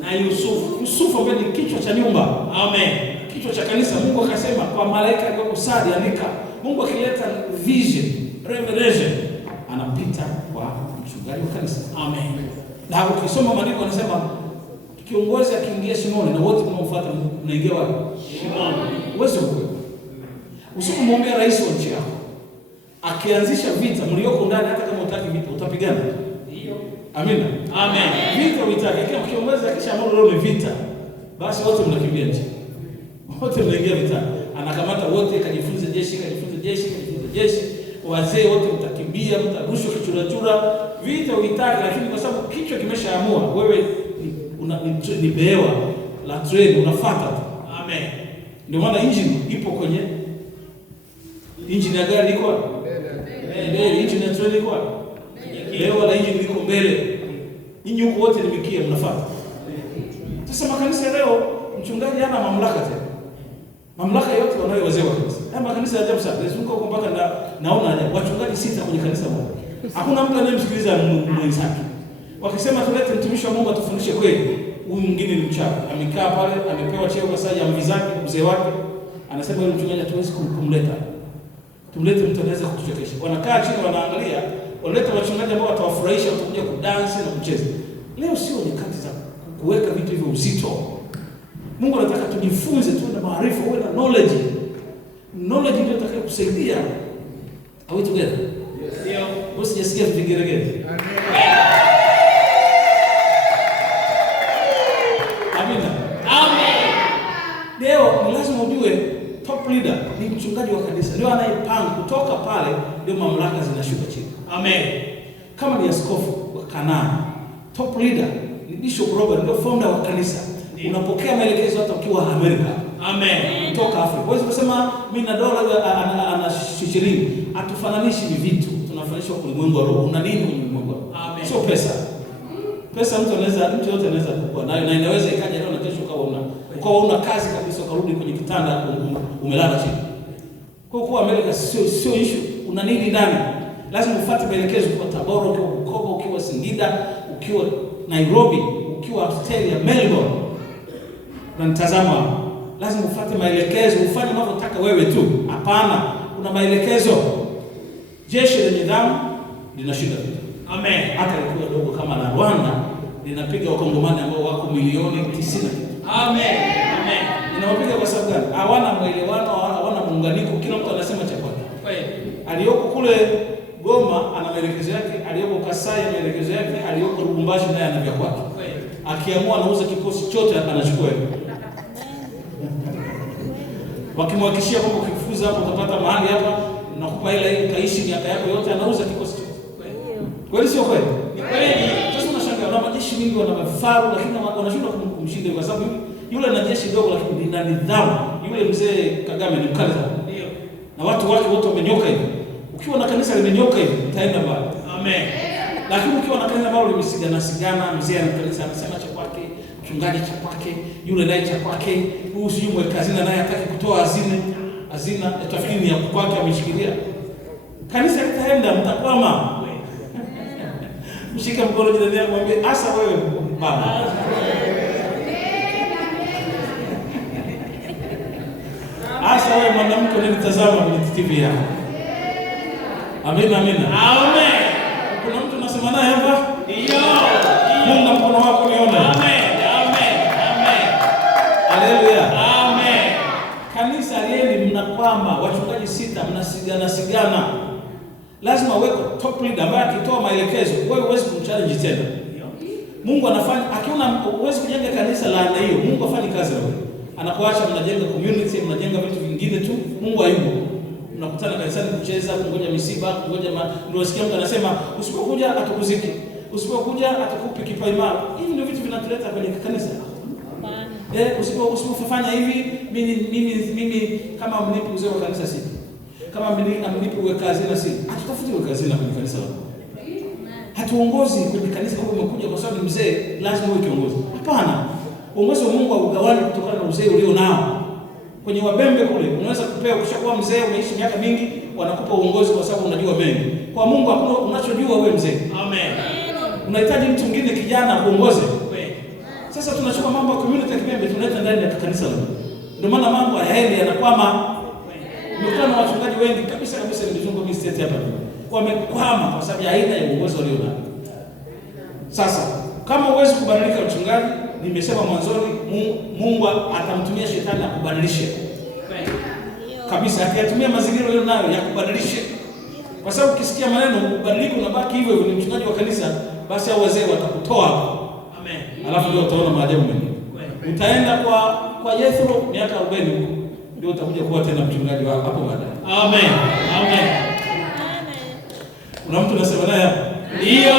Na Yusufu. Yusufu ambaye ni kichwa cha nyumba. Amen. Kichwa cha kanisa. Mungu akasema kwa malaika aliyeko Sadi andika. Mungu akileta vision, revelation, anapita kwa mchungaji wa kanisa. Amen. Na ukisoma maandiko anasema kiongozi akiingia shimoni na wote mnaofuata mnaingia wapi? Shimoni. Uwezo huo. Usikumwombea rais wa nchi yako. Akianzisha vita, mlioko ndani hata kama utaki vita, utapigana. Ndio. Amina. Amen. Vita vitaki. Kama kiongozi akishaamuru leo ni vita, basi wote mnakimbia nje. Wote mnaingia vita. Anakamata wote, kajifunze jeshi. Wazee wote mtakimbia, mtarushwa kichurachura. Vita vitaki, lakini kwa sababu kichwa kimeshaamua, wewe ni bewa la train unafuata tu. Amen. Ndio maana engine ipo kwenye engine ya gari iko mbele, engine ya train iko bewa la engine liko mbele. Ninyi huko wote ni mikia mnafuata. Sasa makanisa leo mchungaji hana mamlaka tena. Mamlaka yote wanayo wazee wa kanisa. Makanisa ya ajabu sana. Lazima uko mpaka naona wachungaji 6 kwenye kanisa moja. Hakuna mtu anayemsikiliza mwenzake. Wakisema tulete mtumishi wa Mungu atufundishe kweli, huyu mwingine ni mchawi. Amekaa pale, amepewa cheo kwa sababu ya mvi zake, mzee wake. Anasema yule mchungaji hatuwezi kumleta. Tumlete mtu anaweza kutuchekesha. Wanakaa chini wanaangalia, waleta wachungaji ambao watawafurahisha, watakuja kudansi na kucheza. Leo sio nyakati za kuweka vitu hivyo uzito. Mungu anataka tujifunze, tuwe na maarifa, uwe na knowledge. Knowledge ndio itakayo kusaidia. Are we together? Ndio. Usijisikie vigeregere. Amina. Amen. Leo ni lazima ujue top leader ni mchungaji wa kanisa. Ndio anayepanga kutoka pale, ndio mamlaka zinashuka chini. Amen. Kama ni askofu wa Kanani, top leader ni Bishop Robert, ndio founder wa kanisa. Unapokea maelekezo hata ukiwa Amerika. Amen. Kutoka Afrika. Huwezi kusema mimi na dola ana shilingi. Hatufananishi ni vitu. Tunafananisha kwa ulimwengu wa roho. Una nini kwenye ulimwengu wa roho? Amen. Sio pesa. Pesa mtu yote anaweza kukua nayo, na inaweza ikaja leo na kesho ukawa una kazi kabisa, ukarudi kwenye kitanda umelala chini. Kwa kuwa Amerika sio issue. Una nini ndani? Lazima ufuate maelekezo kwa Tabora, ukiwa Bukoba, ukiwa Singida, ukiwa Nairobi, ukiwa Australia, Melbourne. Na nitazama, lazima ufuate maelekezo, ufanye unavyotaka wewe tu. Hapana, kuna maelekezo. Jeshi la nidhamu linashinda vita. Amen. Hata likiwa dogo kama la Rwanda linapiga wakongomani ambao wako milioni 90. Amen. Amen. Linawapiga kwa sababu gani? Hawana maelewano, hawana muunganiko, kila mtu anasema cha kwake. Kweli. Aliyoko kule Goma ana maelekezo yake, aliyoko Kasai ana maelekezo yake, aliyoko Lubumbashi naye ana vya kwake. Kweli. Akiamua anauza kikosi chote anachukua. Wakimhakikishia kwamba ukifuza hapo utapata mahali hapa, nakupa hela hii utaishi miaka yako yote, anauza kikosi chote. Kweli sio kweli? Ni kweli. Sasa unashangaa na majeshi mingi wana vifaru lakini wanashindwa kukushinda, kwa sababu yule ana jeshi dogo lakini lina nidhamu. Yule mzee Kagame ni mkali sana. Ndio. Na watu wake wote wamenyoka hivi. Ukiwa na kanisa limenyoka hivi, utaenda mbali. Amen. Lakini ukiwa na kanisa ambalo limesigana, mzee ana kanisa anasema cha kwake, mchungaji cha kwake, yule naye cha kwake, huyu sijui mweka hazina naye hataki kutoa hazina, etafikiri ni ya kwake ameshikilia. Kanisa litaenda, mtakwama. Mshika mkono jirani yako mwambie, "Asa wewe baba." Asa wewe mwanamke unanitazama kwenye TV yako. Amina, amina. Amen. Kuna mtu unasema naye hapa? Ndio. Mungu mkono wako nione. Amen. Amen. Amen. Haleluya. Amen. Kanisa lieni mnakwama, wachungaji 6 mnasigana. Lazima uwe top leader ambaye akitoa maelekezo wewe huwezi kumchallenge tena. Mungu anafanya, akiona huwezi kujenga kanisa la aina hiyo, Mungu afanye kazi na wewe. Anakuacha mnajenga community, mnajenga vitu vingine tu, Mungu hayupo. Mnakutana kanisani kucheza, kungoja misiba, kungoja ndio usikia mtu anasema usipokuja atukuziki. Usipokuja atakupi kipaimara. Hivi ndio vitu vinatuleta kwenye kanisa. Usipofanya hivi mimi kama mnipi uzee wa kanisa si. Kama mnipi uweka hazina si. Hatutafuti uweka hazina kwenye kanisa lako. Hatuongozi kwenye kanisa kama umekuja kwa sababu mzee lazima uwe kiongozi. Hapana. Uongozi wa Mungu haugawani kutokana na uzee ulio nao. Kwenye wabembe kule unaweza kupewa, ukishakuwa mzee umeishi miaka mingi, wanakupa uongozi kwa sababu unajua mengi. Kwa Mungu hakuna unachojua wewe mzee. Amen. Unahitaji mtu mwingine kijana kuongoze. Sasa tunachukua mambo ya community ya kibembe tunaleta ndani ya kanisa la Mungu. Ndio maana mambo hayaendi, yanakwama. Nimekutana na wachungaji wengi kabisa nimezunguka mimi state hapa. Wamekwama kwa sababu ya aina ya uongozi walio nao. Sasa kama huwezi kubadilika mchungaji, nimesema mwanzoni, Mungu atamtumia shetani akubadilishe. Kabisa, akiyatumia mazingira yale nayo ya kubadilishe. Kwa sababu ukisikia maneno ubadiliko unabaki hivyo hivyo, ni mchungaji wa kanisa, basi hao wazee watakutoa. Amen. Alafu ndio utaona maajabu mengi. Utaenda kwa Yethro miaka 40 huko. Ndio utakuja kuwa tena mchungaji wa hapo baadaye. Amen. Amen. Kuna mtu anasema naye hapa? Ndio.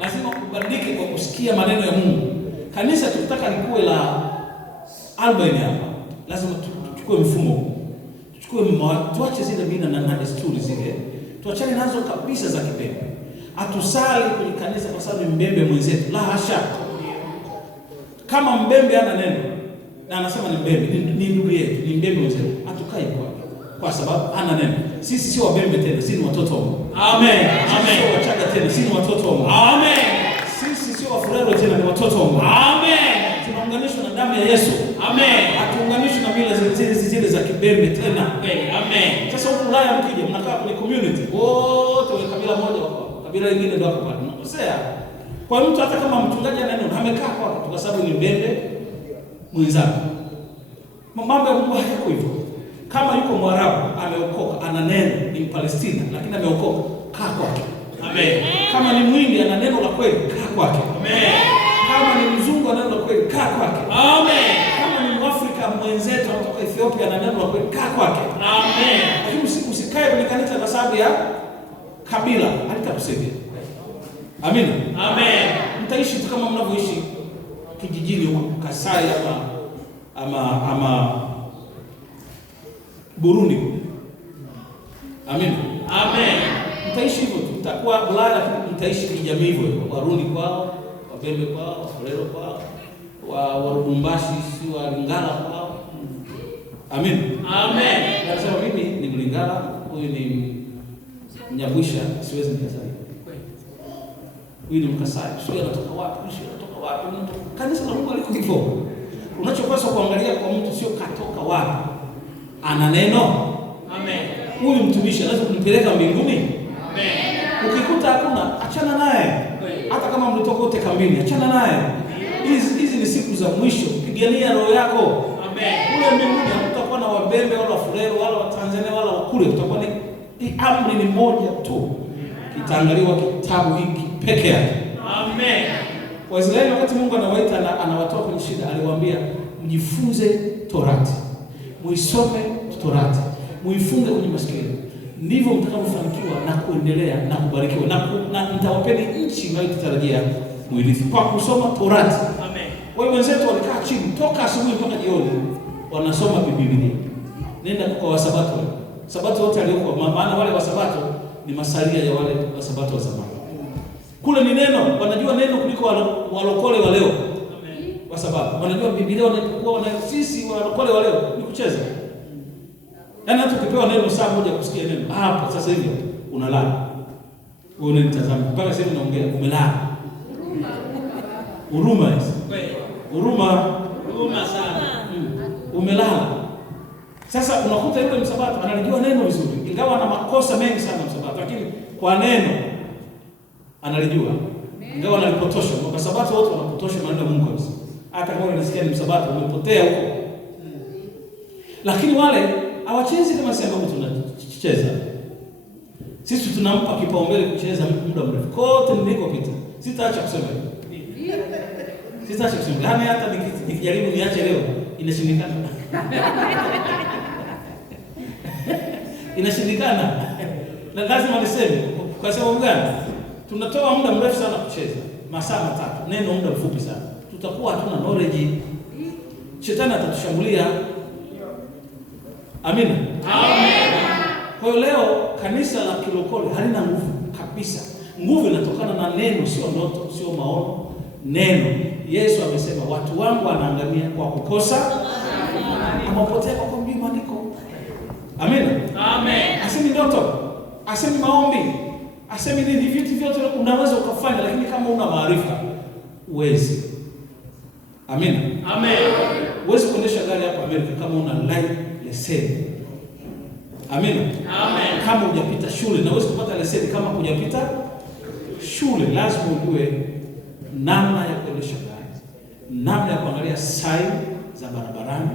Lazima kubadilike kwa kusikia maneno ya Mungu. Kanisa tunataka likuwe la Albany hapa. Lazima tuchukue mfumo. Tuache zile mila na desturi zile. Tuachane nazo kabisa za kibembe. Hatusali kwenye kanisa kwa sababu ni mbembe mwenzetu. La hasha. Kama mbembe ana neno na anasema ni mbembe, ni ndugu yetu, ni mbembe mwenzetu, hatukai kwa sababu ana neno. Sisi sio wabembe tena, sisi ni watoto wa Mungu. Amen. Amen. Sio wachaga tena, sisi ni watoto wa Mungu. Amen. Sisi sio wafurero tena, ni watoto wa Mungu. Amen. Tunaunganishwa na damu ya Yesu. Amen. Hatuunganishwi na mila zile za kibembe tena. Amen. Sasa huko Ulaya mkija mnakaa kwenye community, wote wa kabila moja wako, kabila lingine ndio wako pale. Unakosea. Kwa mtu hata kama mchungaji ana neno, amekaa kwa sababu ni mbembe mwenzake. Mambo ya Mungu hayako hivyo. Kama yuko Mwarabu ameokoka, ana neno, ni Palestina lakini ameokoka, kaa kwake. Amen. Kama ni Mwindi ana neno la kweli, kaa kwake. Amen. Kama ni mzungu ana neno la kweli, kaa kwake. Amen. Kama ni Mwafrika mwenzetu kutoka Ethiopia ana neno la kweli, kaa kwake. Amen. Lakini usikae kwenye kanisa kwa sababu ya kabila, halitakusaidia. Amen. Amen. Mtaishi tu kama mnavyoishi kijijini huko Kasai ama Burundi. Amen. Amen. Mtaishi hivyo tu. Mtakuwa Ulaya lakini mtaishi kijamii hivyo. Warundi kwao, Wabembe kwao, Wafulero kwao, Warubumbashi, si wa Lingala kwao. Amen. Amen. Nasema mimi ni Mlingala, huyu ni Mnyabwisha, siwezi nikasali. Huyu ni Mkasai, sio anatoka wapi, sio anatoka wapi. Kanisa la Mungu liko hivyo. Unachopaswa kuangalia kwa mtu sio katoka wapi. Ana neno. Amen. Huyu mtumishi anaweza kumpeleka mbinguni. Amen. Ukikuta hakuna, achana naye. Hata kama mlitoka wote kambini, achana naye. Hizi ni siku za mwisho. Pigania roho yako. Amen. Kule mbinguni hakutakuwa na Wabembe wala Wafulero wala Watanzania wala Wakule, kutakuwa ni amri ni moja tu. Kitaangaliwa kitabu hiki peke yake. Amen. Waisraeli wakati Mungu anawaita anawatoa kwenye shida, aliwaambia mjifunze Torati. Muisome Torati. Muifunge kwenye masikio. Ndivyo mtakavyofanikiwa na kuendelea na kubarikiwa na nitawapeni nchi mnayotarajia muirithi kwa kusoma Torati. Amen. Kwa hiyo wenzetu walikaa chini toka asubuhi mpaka jioni wanasoma Biblia. Nenda kwa Wasabato. Sabato wote walioko, maana wale Wasabato ni masalia ya wale Wasabato wa zamani. Kule ni neno, wanajua neno kuliko walokole wa leo. Kwa sababu wanajua Biblia, wanapokuwa sisi walokole wa leo ni kucheza. Yaani hata ukipewa neno saa moja kusikia neno, hapa sasa hivi unalala. Wewe unanitazama mpaka sasa naongea, umelala. Huruma hizi. Huruma sana. Umelala. Sasa unakuta yule Msabato analijua neno vizuri, ingawa ana makosa mengi sana Msabato, lakini kwa neno analijua. Ingawa analipotosha, kwa Sabato wote wanapotosha maneno ya Mungu kabisa. Hata kama unasikia ni Msabato umepotea huko. Lakini wale hawachezi kama sisi ambao tunacheza. Sisi tunampa kipaumbele kucheza muda mrefu. Kote nilikopita. Sitaacha kusema hivi. Sitaacha kusema. Yaani hata nikijaribu niache leo inashindikana. Inashindikana. Na lazima niseme kwa sababu gani? Tunatoa muda mrefu sana kucheza. Masaa matatu. Neno muda mfupi sana. Tutakuwa hatuna knowledge. Shetani atatushambulia. Amina. Amen. Kwa hiyo leo kanisa la kilokole halina nguvu kabisa. Nguvu inatokana na neno, sio ndoto, sio maono. Neno. Yesu amesema watu wangu wanaangamia kwa kukosa amepotea kwa kumjua maandiko. Amina. Amen. Asemi ndoto, asemi maombi, asemi nini, vitu vyote unaweza ukafanya, lakini kama una maarifa uwezi. Amina. Amen. Uwezi kuendesha gari hapa Amerika kama una leseni. Amina. Amen. Kama hujapita shule, na uwezi kupata leseni kama hujapita shule. Lazima ujue namna ya kuendesha gari, namna ya kuangalia sign za barabarani,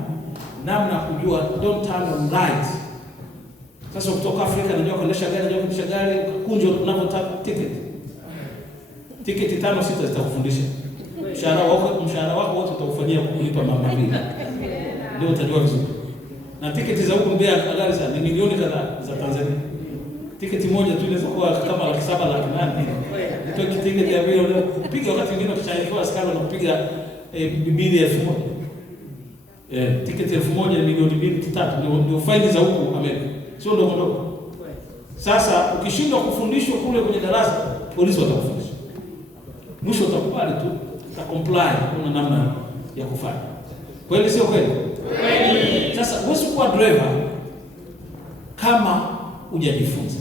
namna ya kujua don't turn right. Sasa kutoka Afrika najua kuendesha gari, kunjo unavyotaka tiketi 5-6 zitakufundisha. Mshahara wako wote utakufanyia kulipa mama mbili. Ndio utajua vizuri. Na tiketi za huko Mbeya gari sana ni milioni kadhaa za Tanzania. Tiketi moja tu inaweza kuwa kama 700,000 800,000. Ndio tiketi ya milioni piga wakati mwingine ukichangia askari na kupiga Biblia 1000. Tiketi 1000 ni milioni 2-3 ndio faini za huko Amerika. Sio ndogo. Sasa ukishindwa kufundishwa kule kwenye darasa, polisi watakufundisha. Mwisho utakubali tu, utacomply kuna namna ya kufanya. Kweli sio kweli? Kweli. Sasa huwezi kuwa driver kama hujajifunza.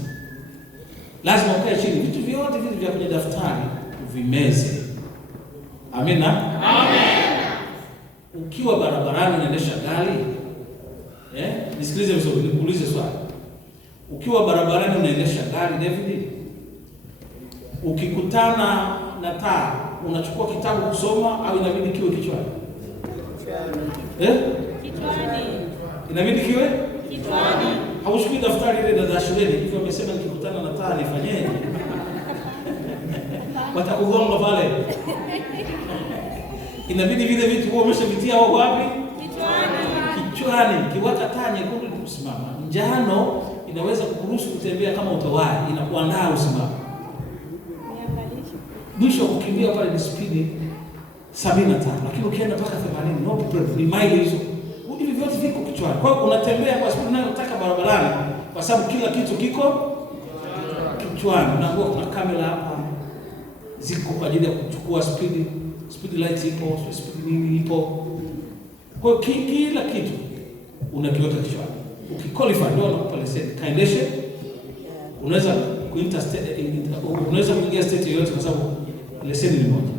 Lazima ukae chini, vitu vyote vya kwenye daftari uvimeze. Amina. Amen. Ukiwa barabarani unaendesha gari, nisikilize vizuri, nikuulize swali. Ukiwa barabarani unaendesha gari, David, ukikutana na taa, unachukua kitabu kusoma au inabidi kiwe kichwani? Kichwani. Inabidi kiwe kichwani. Haushukui daftari ile za shuleni, ikiwa umesema nikikutana na taa nifanyeje? Watakugonga pale. Inabidi vile vitu wewe umeshavitia wao wapi? Kichwani. Kiwaka taa nyekundu kusimama. Njano inaweza kukuruhusu kutembea kama utawai, inakuandaa usimame. Mwisho kukimbia pale ni speed 75, lakini ukienda mpaka 80 no problem, ni mile hizo. Hivi vyote viko kichwani. Kwa hiyo unatembea kwa speed unayotaka barabarani kwa sababu kila kitu kiko kichwani. Unaambiwa kuna kamera hapa ziko kwa ajili ya kuchukua speed light ipo, speed nini ipo. Kwa hiyo kila kitu unakiweka kichwani. Ukiqualify ndio unakupa leseni. Kaendeshe. Unaweza kuingia state yoyote kwa sababu leseni ni moja.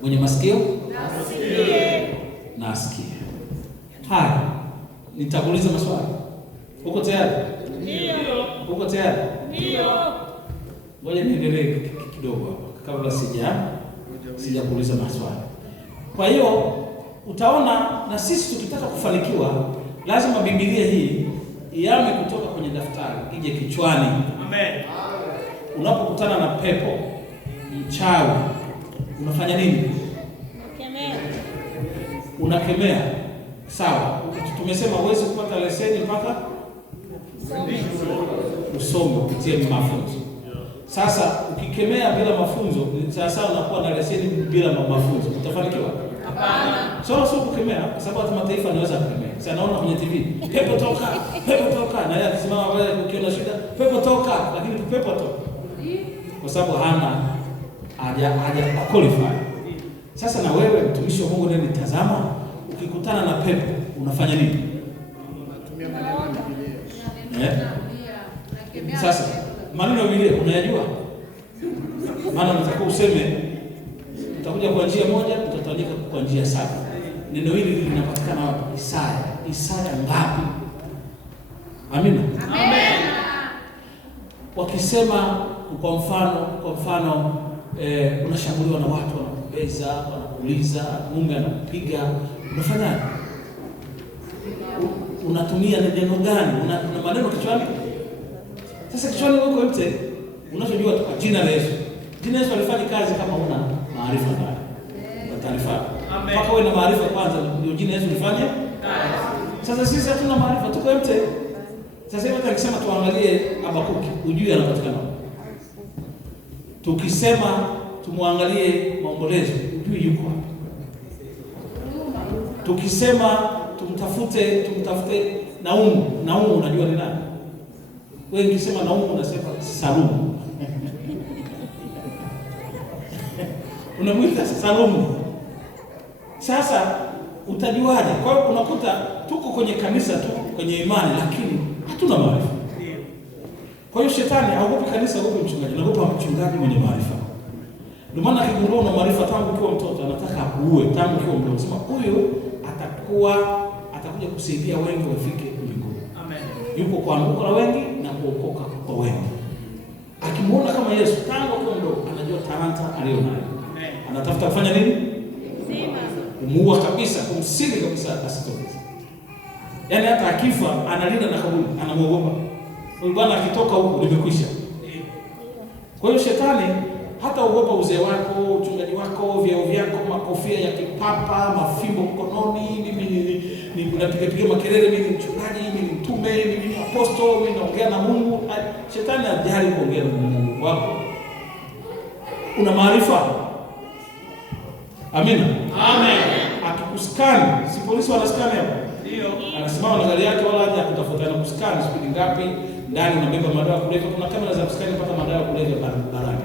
Mwenye masikio na asikie. Haya, nitakuuliza maswali. Uko tayari? Ndio. Uko tayari? Ndio. Ngoja niendelee kidogo hapa kabla sijakuuliza maswali. Kwa hiyo utaona na sisi tukitaka kufanikiwa lazima Biblia hii iame kutoka kwenye daftari ije kichwani. Amen. Unapokutana na pepo, mchawi, unafanya nini? Unakemea. Sawa. Tumesema huwezi kupata leseni mpaka usome kupitia mafunzo. Sasa ukikemea bila mafunzo, sasa unakuwa na leseni bila mafunzo. Utafanikiwa? Sio kukemea, kwa sababu hata mataifa yanaweza kukemea. Sasa naona kwenye TV, pepo toka, pepo toka, na yeye akisimama pale ukiona shida, pepo toka, lakini pepo toka. Kwa sababu hana haja qualify. Sasa na wewe mtumishi wa Mungu ndio tazama, ukikutana na pepo unafanya nini? Unatumia maneno ya Biblia. Sasa maneno ya Biblia unayajua? Maana unataka useme utakuja kwa njia moja, utatawanyika kwa njia saba. Neno hili linapatikana wapi? Isaya ngapi? Amina. Amen. Wakisema kwa mfano unashambuliwa na watu wanakubeza, wanakuuliza, mume anakupiga, unafanyaje? Unatumia neno gani? Una maneno kichwani? Sasa kichwani wako yote unachojua tu kwa jina la Yesu. Jina Yesu alifanya kazi kama una maarifa ndani. Na taarifa. Mpaka uwe na maarifa kwanza ndio jina Yesu lifanye kazi. Sasa sisi hatuna maarifa, tuko yote. Sasa hivi tukisema tuangalie Habakuki, ujue anapatikana. Tukisema tumwangalie Maombolezo, ujue yuko wapi. Tukisema tumtafute Naumu, unajua ni nani? Wewe ukisema Naumu unasema Salumu. Unamwita Salumu. Sasa utajuaje? Kwa hiyo unakuta tuko kwenye kanisa tu, kwenye imani, lakini hatuna maarifa. Kwa hiyo shetani haogopi kanisa, haogopi mchungaji, anaogopa mchungaji mwenye maarifa. Ndio maana akigundua una maarifa tangu ukiwa mtoto, anataka akuue tangu ukiwa mdogo. Sema huyu atakuja kusaidia wengi wafike mbinguni. Amen. Yuko kwa anguko la wengi na kuokoka kwa wengi. Akimuona kama Yesu tangu ukiwa mdogo, anajua talanta aliyonayo. Amen. Anatafuta kufanya nini? Kumuua kabisa, kumsili kabisa asitoke. Yaani hata akifa analinda na kaburi, anamuogopa. Huyu bwana akitoka huko limekwisha. Kwa hiyo shetani hata uogopa uzee wako, uchungaji wako, vyeo vyako, makofia ya kipapa, mafimbo mkononi, mimi ninapiga makelele, mimi ni mchungaji, mimi ni mtume, mimi ni apostol, mimi naongea na Mungu. Shetani hajali kuongea na Mungu wako. Una maarifa? Amina. Amen. Akikuskani, si polisi wanaskani hapo? Ndio. Anasimama na gari yake wala haja kutafuta na kuskani spidi ngapi, ndani unabeba madawa kulevya. Kuna kamera za kuskani mpaka madawa kulevya barabarani.